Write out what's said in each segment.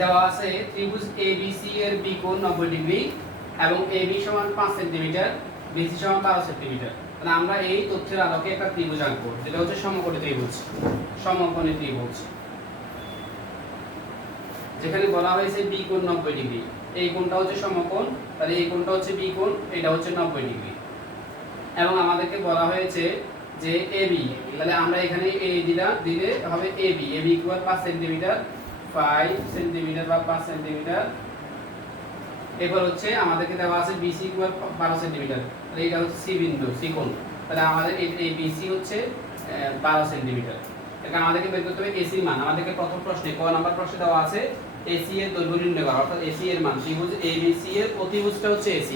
দেওয়া আছে ত্রিভুজ ABC এর বি কোণ 90 ডিগ্রি এবং AB সমান 5 সেন্টিমিটার, BC সমান 12 সেন্টিমিটার। তাহলে আমরা এই তথ্যের আলোকে একটা ত্রিভুজ আঁকবো, যেটা হচ্ছে সমকোণী ত্রিভুজ। সমকোণী ত্রিভুজ যেখানে বলা হয়েছে বি কোণ 90 ডিগ্রি, এই কোণটা হচ্ছে সমকোণ, তাহলে এই কোণটা হচ্ছে বি কোণ, এটা হচ্ছে 90 ডিগ্রি। এবং আমাদেরকে বলা হয়েছে যে AB, তাহলে আমরা এখানে A দিলে হবে AB ইকুয়াল 5 সেন্টিমিটার, 5 সেন্টিমিটার বা 5 সেন্টিমিটার। এরপর হচ্ছে আমাদেরকে দেওয়া আছে BC ইকুয়াল 12 সেন্টিমিটার, তাহলে এটা হচ্ছে C বিন্দু, C কোণ। তাহলে আমাদের এই BC হচ্ছে 12 সেন্টিমিটার। এটা আমাদেরকে বের করতে হবে AC এর মান। আমাদেরকে প্রথম প্রশ্নে ক নাম্বার প্রশ্নে দেওয়া আছে AC এর দৈর্ঘ্য নির্ণয় করা, অর্থাৎ AC এর মান। ত্রিভুজ ABC এর অতিভুজটা হচ্ছে AC,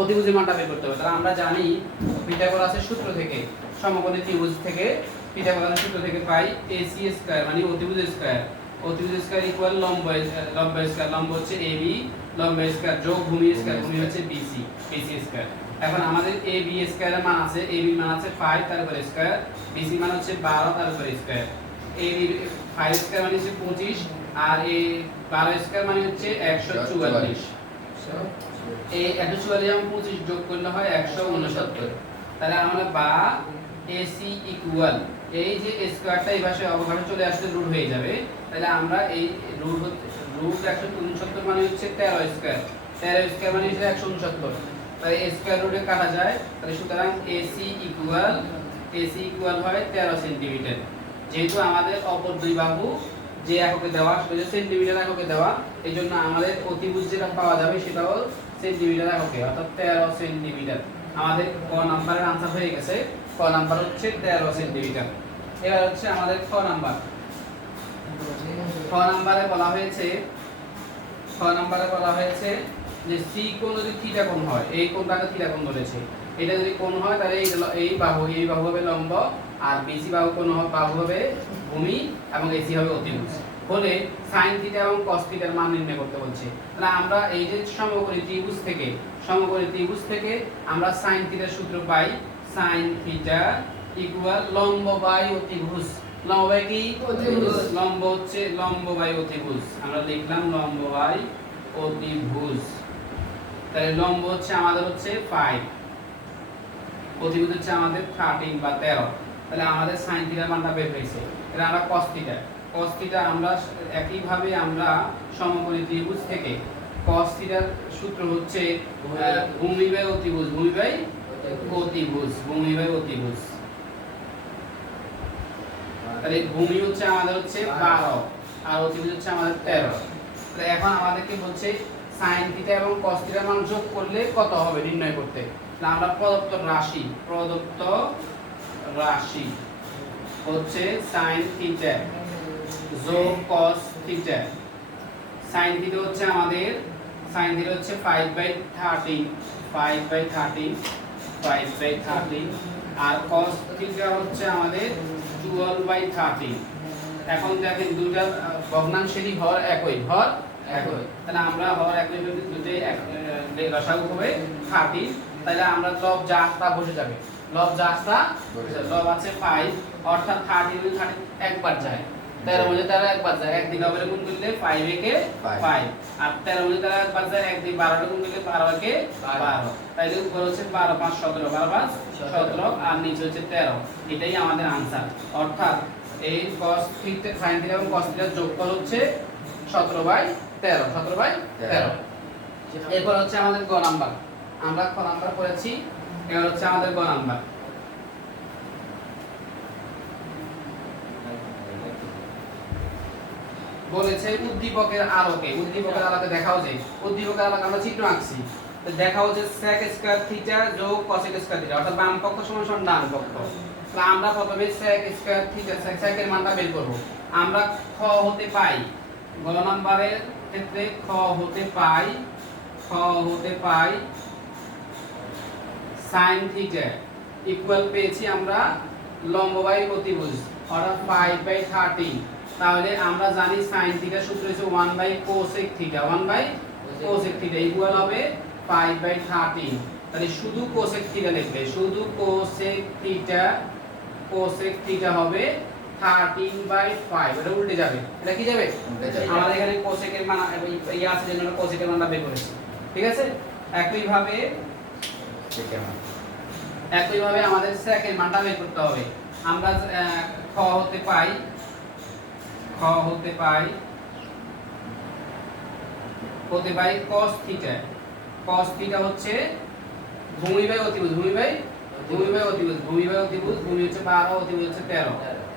অতিভুজের মানটা বের করতে হবে। তাহলে আমরা জানি পিথাগোরাসের সূত্র থেকে, সমকোণী ত্রিভুজ থেকে পিথাগোরাসের সূত্র থেকে পাই AC স্কয়ার মানে অতিভুজ স্কয়ার, অতিভুজ স্কয়ার ইকুয়াল লম্ব স্কয়ার, লম্ব হচ্ছে AB, লম্ব স্কয়ার যোগ ভূমি স্কয়ার, ভূমি হচ্ছে BC স্কয়ার। এখন আমাদের AB স্কয়ারের মান আছে, AB মান আছে 5 তার উপর স্কয়ার, BC মান হচ্ছে 12 তার উপর স্কয়ার। AB 5 স্কয়ার মানে হচ্ছে 25 আর এই 12 স্কয়ার মানে হচ্ছে 144। এই 144 এবং 25 যোগ করলে হয় 169। তাহলে আমরা বা AC ইকুয়াল, এই যে স্কয়ারটা এই পাশে অবকাশে চলে আসলে রুট হয়ে যাবে। তাহলে আমরা এই রুট 169 মানে হচ্ছে 13 স্কয়ার, 13 স্কয়ার মানে হচ্ছে 169। তাহলে স্কয়ার রুটে কাটা যায়, তাহলে সুতরাং AC ইকুয়াল হয় 13 সেন্টিমিটার। যেহেতু আমাদের অপর দুই বাহু যে এককে দেওয়া সেটা সেন্টিমিটার এককে দেওয়া, এই জন্য আমাদের অতিভুজ যেটা পাওয়া যাবে সেটাও সেন্টিমিটার এককে, অর্থাৎ 13 সেন্টিমিটার। আমাদের ক নাম্বারের आंसर হয়ে গেছে। ক নাম্বার হচ্ছে 13 সেন্টিমিটার। এবার হচ্ছে আমাদের খ নাম্বার। খ নাম্বারে বলা হয়েছে যে সি কোণ যদি থিটা কোণ হয়, এই কোণটাকে থিটা কোণ ধরেছে, এটা যদি কোণ হয় তাহলে এই বাহু হবে লম্ব, আর BC বাহু হবে ভূমি এবং AC হবে অতিভুজ। হলে sin থিটা এবং cos থিটার মান নির্ণয় করতে বলছে। তাহলে আমরা এই যে সমকোণী ত্রিভুজ থেকে আমরা sin থিটার সূত্র পাই, sin থিটা ইকুয়াল লম্ব বাই অতিভুজ। লম্ব বাই কি? অতিভুজ। লম্ব হচ্ছে লম্ব বাই অতিভুজ, আমরা লিখলাম লম্ব বাই অতিভুজ। তাহলে লম্ব হচ্ছে আমাদের হচ্ছে 5, অতিভুজ হচ্ছে আমাদের 13 বা 13। তাহলে আমাদের sin থিটার মানটা বের হয়েছে। এটা আমরা cos থিটা আমরা একইভাবে আমরা সমকোণী ত্রিভুজ থেকে cos থিটার সূত্র হচ্ছে ভূমি বাই অতিভুজ, ভূমি বাই অতিভুজ। তাহলে ভূমি হচ্ছে আমাদের হচ্ছে 12 আর অতিভুজ হচ্ছে আমাদের 13। তাহলে এখন আমাদেরকে বলছে sin থিটা এবং cos থিটার মান যোগ করলে কত হবে নির্ণয় করতে। তাহলে আমরা প্রদত্ত রাশি হচ্ছে sin থিটা যোগ cos থিটা। sin থিটা হচ্ছে আমাদের 5/13 আর cos থিটা হচ্ছে আমাদের 12/13। এখন দেখেন দুইটা ভগ্নাংশেরই হর একই, তাহলে আমরা হর একই যদি দুটোই লসাগু হবে 13, তাহলে আমরা লব যা আসতা বসে যাবে, লব আছে 5, অর্থাৎ 13 একবার যায়, 13 মধ্যে তারা একবার যায়, এক দিন হবে গুণ করলে 5 একে 5, আর 13 মধ্যে তারা একবার যায়, এক দিন 12 গুণ করলে 12 একে 12। তাইলে উপর হচ্ছে 12 5 17, 12 5 17 আর নিচে হচ্ছে 13। এটাই আমাদের आंसर। অর্থাৎ এই cos থিটা sin থিটা এবং cos থিটার যোগফল হচ্ছে 17/13। এরপর হচ্ছে আমাদের গ নাম্বার। আমরা খ নাম্বার করেছি, এবার হচ্ছে আমাদের গ নাম্বার। বলেছে উদ্দীপকের আলোকে দেখাও যে উদ্দীপকের আলোকে আমরা চিত্র আঁকছি, তো দেখাও যে sec স্কয়ার থিটা যোগ cosec স্কয়ার থিটা, অর্থাৎ বাম পক্ষ সমান ডান পক্ষ। তো আমরা প্রথমে sec স্কয়ার থিটা sec এর মানটা বের করব। আমরা খ হতে পাই, গ নাম্বারের ক্ষেত্রে খ হতে পাই sin থিটা ইকুয়াল পেয়েছি আমরা লম্ব বাই অতিভুজ, অর্থাৎ 5/13। তাহলে আমরা জানি sin থিটার সূত্র হচ্ছে 1/cosec থিটা ইকুয়াল হবে 5/13। তাহলে শুধু cosec থিটা লিখবে, শুধু cosec থিটা হবে 13/5 এটা উল্টে যাবে। এটা কি যাবে? আমাদের এখানে কোসেকের মান ইয়া আছে জন্য আমরা কোসেকের মানটা বের করেছি। ঠিক আছে? একইভাবে আমাদের সেকের মানটা বের করতে হবে। আমরা খ হতে পাই cos থিটা। cos থিটা হচ্ছে ভূমি বাই অতিভুজ, ভূমি বাই অতিভুজ, ভূমি হচ্ছে 12, অতিভুজ হচ্ছে 13।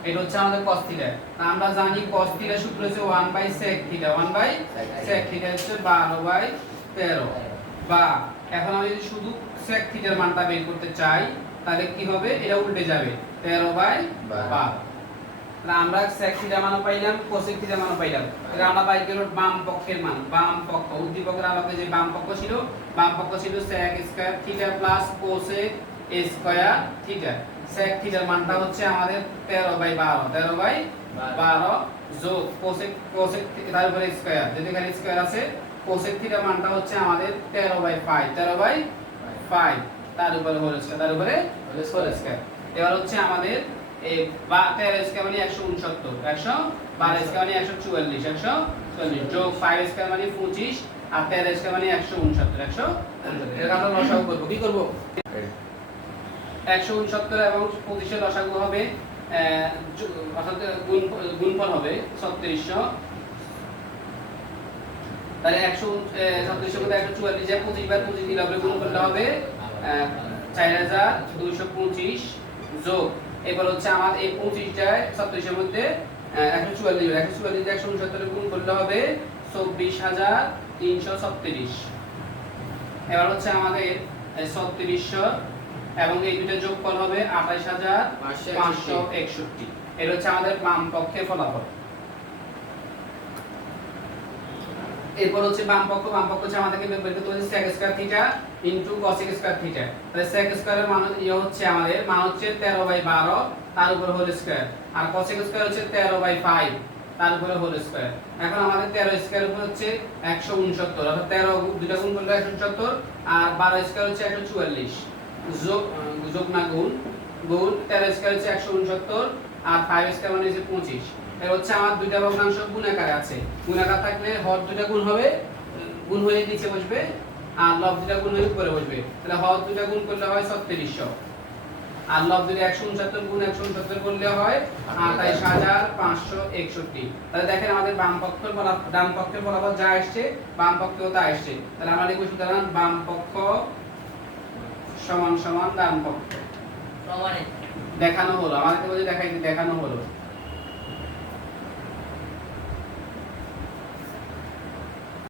এটা হচ্ছে আমাদের cos থিটা। আমরা জানি cos থিটা সূত্র হচ্ছে 1/sec থিটা, 1/sec থিটা হচ্ছে 12/13। বা এখন আমি যদি শুধু sec থিটার মানটা বের করতে চাই তাহলে কি হবে? এটা উল্টে যাবে 13/12। তাহলে আমরা sec থিটা মানও পাইলাম, cosec থিটা মানও পাইলাম। এটা আমরা পাই গেল বাম পক্ষের মান। বাম পক্ষ উদ্দীপকের আলোকে যে বাম পক্ষ ছিল sec square theta plus cosec square theta. sec থিটার মানটা হচ্ছে আমাদের 13/12 যোগ cosec তার উপরে স্কয়ার, যদি এখানে স্কয়ার আছে cosec থিটার মানটা হচ্ছে আমাদের 13/5 তার উপরে হোল স্কয়ার। এবার হচ্ছে আমাদের এই 13 স্কয়ার মানে 169, 112 স্কয়ার মানে 144 যোগ 5 স্কয়ার মানে 25 আর 13 স্কয়ার মানে 169। এটা আমরা লসাগু করব। কি করব? 169 এবং 25 এর লসাগু হবে অর্থাৎ গুণফল হবে 3600। তাহলে 136 মধ্যে 144 যায় 25 বার 25 দিলে হবে গুণ করলে হবে 4225 যোগ এবার হচ্ছে আমার এই 25 যায় 36 এর মধ্যে 144 দিয়ে 169 গুণ করলে হবে 24336। এবার হচ্ছে আমাদের 3600 এবং এই দুটো যোগফল হবে 28561। এটা হচ্ছে আমাদের বাম পক্ষের ফলাফল। এরপর হচ্ছে বাম পক্ষ হচ্ছে আমাদেরকে বের করতে হবে sec square theta into cosec square theta. তাহলে sec স্কয়ারের মান হচ্ছে আমাদের মান হচ্ছে 13/12 তার উপর হোল স্কয়ার, আর cosec স্কয়ার হচ্ছে 13/5 তার উপরে হোল স্কয়ার। এখন আমাদের 13 স্কয়ার উপর হচ্ছে 169, অর্থাৎ 13 দুটো গুণ করলে 169 আর 12 স্কয়ার হচ্ছে 144 যোগ না গুণ 13 স্কয়ার হচ্ছে 169 আর 5 স্কয়ার মানে হচ্ছে 25। এর হচ্ছে আমার দুইটা ভগ্নাংশ গুণাকারে আছে। গুণাকার থাকলে হর দুইটা গুণ হবে, গুণ হয়ে নিচে বসবে আর লব দুইটা গুণ হয়ে উপরে বসবে। তাহলে হর দুইটা গুণ করলে হয় 3600 আর লব দুইটা 169 গুণ 169 করলে হয় 28561। তাহলে দেখেন আমাদের ডান পক্ষের ফলাফল যা আসছে বাম পক্ষেও তা আসছে। তাহলে আমরা লিখব সুতরাং বাম পক্ষ সমান সমান ডান পক্ষ দেখানো হলো। আমাদেরকে বলে দেখানো হলো।